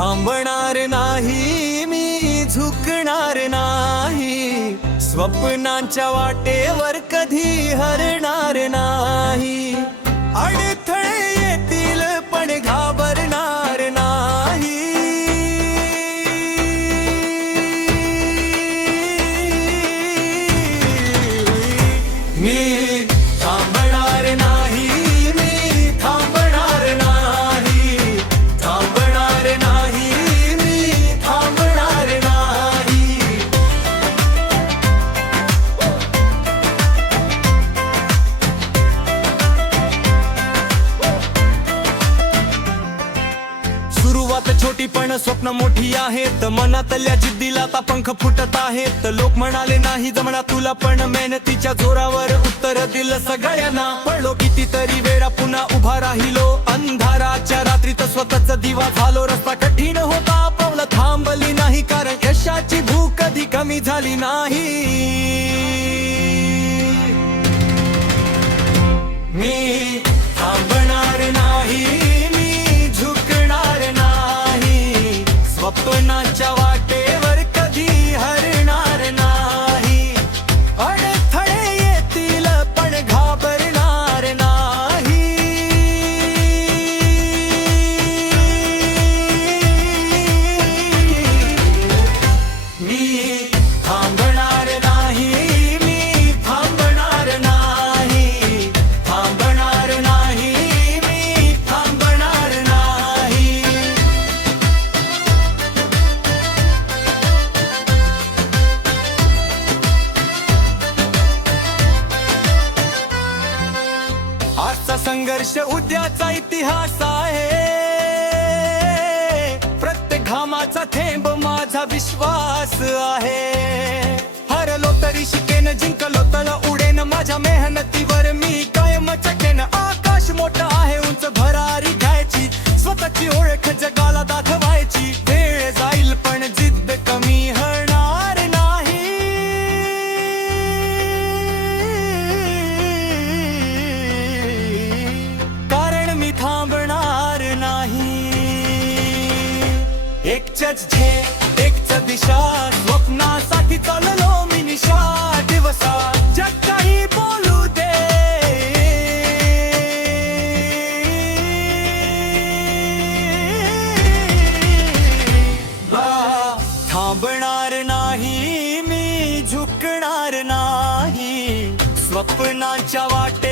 थांबणार नाही, मी झुकणार नाही, स्वप्नांच्या वाटेवर कधी हरणार नाही। अडथळे येतील पण घाबरणार नाही, मी थांबणार नाही, मी थांबणार नाही, थांबणार नाही, मी थांबणार नाही। सुरुवात छोटी पण स्वप्न मोठी आहेत, मनातल्या जिद्दीला आता पंख फुटत आहेत। लोक म्हणाले नाही जमणार तुला, पण मेहनतीच्या जोरावर उत्तर दिलं सगळ्यांना। पडलो कितीतरी वेळा पुन्हा उभा राहिलो, अंधाराच्या रात्रीत स्वतःचा दिवा झालो। रस्ता कठीण होता पावलं थांबली नाही, कारण यशाची भूक कधी कमी झाली नाही। मी थांबणार नाही, मी झुकणार नाही, स्वप्नांच्या वाटेवर कधी हरणार नाही। अडथळे येतील पण घाबरणार नाही, मी थांबणार नाही, मी थांबणार नाही, थांबणार नाही, मी थांबणार नाही। आजचा संघर्ष उद्याचा इतिहास आहे, प्रत्येक घामाचा थेंब माझा विश्वास आहे। हरलो तरी शिकेन, जिंकलो तर उडेन, माझ्या मेहनतीवर मी कायम चकेन। आकाश मोठं आहे उंच भरारी घ्यायची, स्वतःची ओळख जगाला दाखवायची। वेळ जाईल पण जिद्द कमी होणार नाही, कारण मी थांबणार नाही। एकच ध्येय एकच दिशा, स्वप्नासाठी चाललो मी निशा दिवसा। जग काही बोलू दे, थांबणार नाही, मी झुकणार नाही, स्वप्नांच्या वाटे